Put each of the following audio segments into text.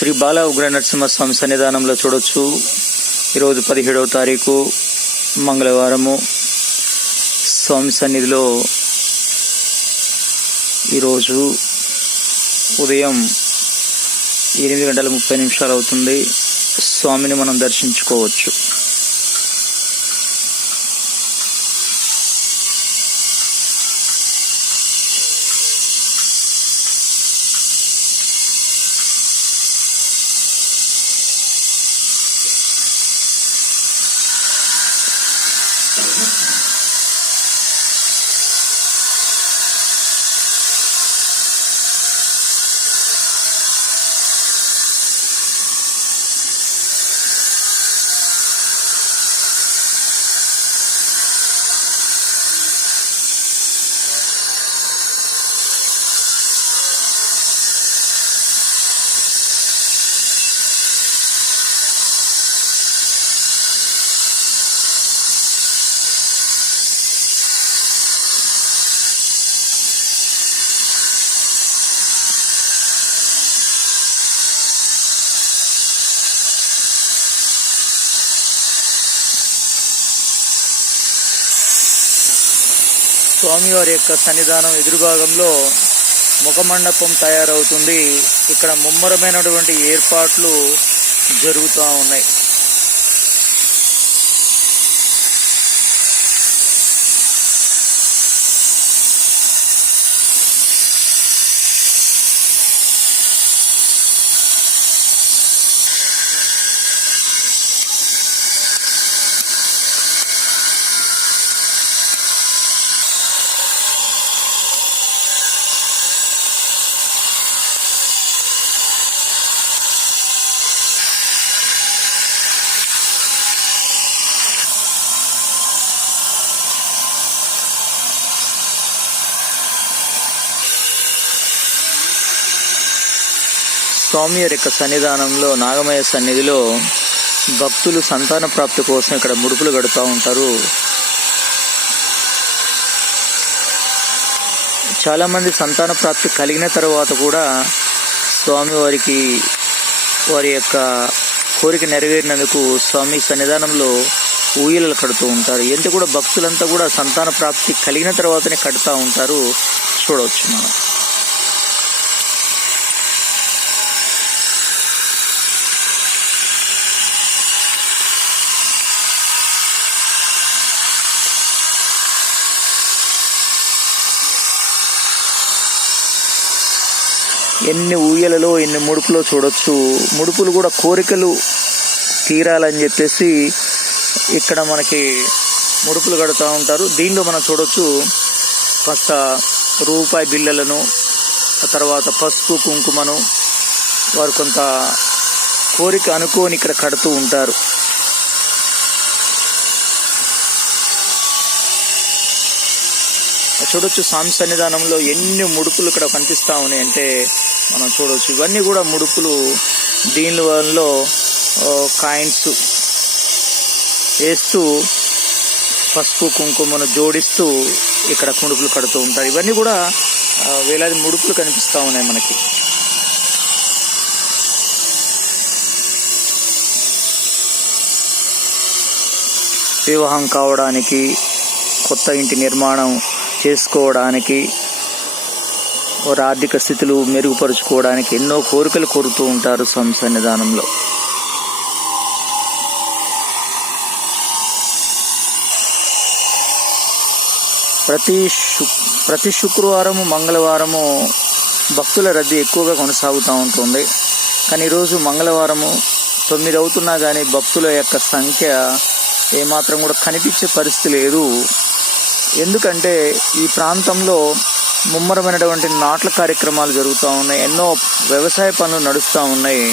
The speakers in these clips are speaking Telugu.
శ్రీ బాల ఉగ్ర నరసింహస్వామి సన్నిధానంలో చూడొచ్చు. ఈరోజు పదిహేడవ తారీఖు మంగళవారము. స్వామి సన్నిధిలో ఈరోజు ఉదయం ఎనిమిది గంటల ముప్పై నిమిషాలు అవుతుంది. స్వామిని మనం దర్శించుకోవచ్చు. స్వామివారి యొక్క సన్నిధానం ఎదురుభాగంలో ముఖమండపం తయారవుతుంది. ఇక్కడ ముమ్మరమైనటువంటి ఏర్పాట్లు జరుగుతూ ఉన్నాయి. స్వామి వారి యొక్క సన్నిధానంలో నాగమయ సన్నిధిలో భక్తులు సంతాన ప్రాప్తి కోసం ఇక్కడ ముడుపులు కడుతూ ఉంటారు. చాలామంది సంతాన ప్రాప్తి కలిగిన తర్వాత కూడా స్వామి వారికి వారి యొక్క కోరిక నెరవేరినందుకు స్వామి సన్నిధానంలో ఊయలలు కడుతూ ఉంటారు. ఎందుకు కూడా భక్తులంతా కూడా సంతాన ప్రాప్తి కలిగిన తర్వాతనే కడుతూ ఉంటారు. చూడవచ్చు మనం. ఎన్ని ఊయలలో ఎన్ని ముడుపులో చూడొచ్చు. ముడుపులు కూడా కోరికలు తీరాలని చెప్పేసి ఇక్కడ మనకి ముడుపులు కడుతూ ఉంటారు. దీనిలో మనం చూడొచ్చు కాస్త రూపాయి బిళ్ళలను తర్వాత పసుపు కుంకుమను వారు కొంత కోరిక అనుకోని ఇక్కడ కడుతూ ఉంటారు. చూడొచ్చు. స్వామి సన్నిధానంలో ఎన్ని ముడుపులు ఇక్కడ కనిపిస్తూ ఉన్నాయి అంటే మనం చూడవచ్చు ఇవన్నీ కూడా ముడుపులు. దీని వల్ల కాయిన్స్ వేస్తూ పసుపు కుంకుమను జోడిస్తూ ఇక్కడ ముడుపులు కడుతూ ఉంటారు. ఇవన్నీ కూడా వేలాది ముడుపులు కనిపిస్తూ ఉన్నాయి మనకి. వివాహం కావడానికి కొత్త ఇంటి నిర్మాణం చేసుకోవడానికి వారి ఆర్థిక స్థితులు మెరుగుపరుచుకోవడానికి ఎన్నో కోరికలు కోరుతూ ఉంటారు స్వామి సన్నిధానంలో. ప్రతి శు ప్రతి శుక్రవారము మంగళవారము భక్తుల రద్దీ ఎక్కువగా కొనసాగుతూ ఉంటుంది. కానీ ఈరోజు మంగళవారము తొమ్మిది అవుతున్నా కానీ భక్తుల యొక్క సంఖ్య ఏమాత్రం కూడా కనిపించే పరిస్థితి లేదు. ఎందుకంటే ఈ ప్రాంతంలో ముమ్మరమైనటువంటి నాట్ల కార్యక్రమాలు జరుగుతూ ఉన్నాయి ఎన్నో వ్యవసాయ పనులు నడుస్తూ ఉన్నాయి.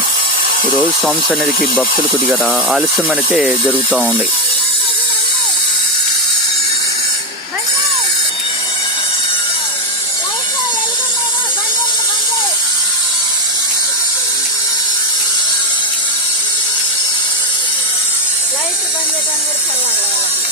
ఈరోజు స్వామి సన్నిధికి భక్తులు కొద్దిగా ఆలస్యం అయితే జరుగుతూ ఉంది. లైట్ బంద్ చేయడానికి కూడా చల్లాలి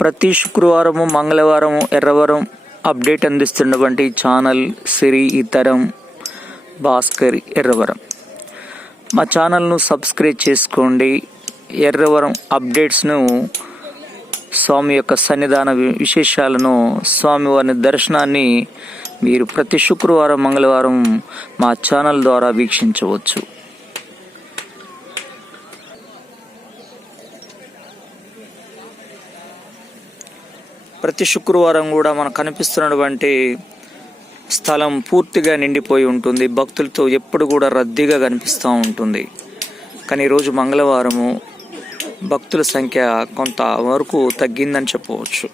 ప్రతి శుక్రవారము మంగళవారము ఎర్రవరం అప్డేట్ అందిస్తున్నటువంటి ఛానల్ సిరి ఇతరం భాస్కర్ ఎర్రవరం. మా ఛానల్ను సబ్స్క్రైబ్ చేసుకోండి. ఎర్రవరం అప్డేట్స్ను స్వామి యొక్క సన్నిధాన వి- విశేషాలను స్వామివారి దర్శనాన్ని మీరు ప్రతి శుక్రవారం మంగళవారం మా ఛానల్ ద్వారా వీక్షించవచ్చు. ప్రతి శుక్రవారం కూడా మనకు కనిపిస్తున్నటువంటి స్థలం పూర్తిగా నిండిపోయి ఉంటుంది. భక్తులతో ఎప్పుడు కూడా రద్దీగా కనిపిస్తూ ఉంటుంది. కానీ ఈరోజు మంగళవారము భక్తుల సంఖ్య కొంత వరకు తగ్గిందని చెప్పవచ్చు.